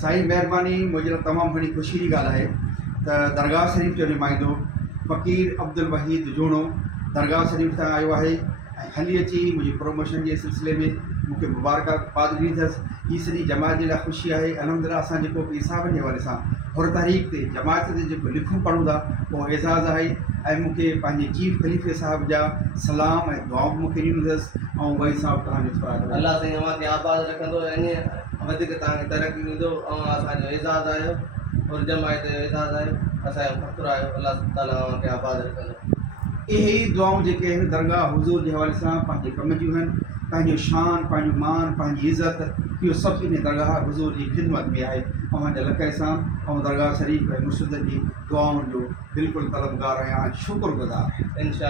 साईं महिरबानी मुंहिंजे लाइ तमामु घणी ख़ुशी जी ॻाल्हि आहे त दरगाह शरीफ़ जो नुमाइंदो फ़क़ीर अब्दुल वहीद जूणो दरगाह शरीफ़ तां आयो आहे ऐं हली अची मुंहिंजी प्रमोशन जे सिलसिले में मूंखे मुबारकबाद ॾिनी अथसि। हीअ सॼी जमात जे लाइ ख़ुशी आहे। अलहमदिल्ला असां जेको बि हिसाब जे हवाले सां हुर तहरीक ते जमात ते जेको लिखूं पढ़ूं था उहो एज़ाज़ु आहे ऐं मूंखे पंहिंजे चीफ ख़लीफ़े साहिब जा सलाम ऐं दुआऊं बि मूंखे ॾिनियूं अथसि ऐं वही साहिबु तव्हांजो फ़राज़ अलाह साईं अव्हांखे आबाद रखंदो इन वधीक तव्हांखे तरक़ी ॾींदो ऐं असांजो एज़ाज़ु आहियो और जमायत जो एज़ाज़ु आहियो असांजो फ़ख़्रु आहियो अलाह ताला अव्हांखे आबाद रखंदो। इहे ई दुआऊं जेके आहिनि दरगाह हुज़ूर जे हवाले सां पंहिंजे कम जूं आहिनि। पंहिंजो शान पंहिंजो मान पंहिंजी इज़त इहो सभु इन दरगाह हुज़ूर जी ख़िदमत में आहे। अव्हांजा लख एहसान ऐं दरगाह शरीफ़ ऐं मुर्शिद जी दुआउनि जो बिल्कुलु तलबगार आहियां शुक्रगुज़ार आहियां। इंशाअल्लाह।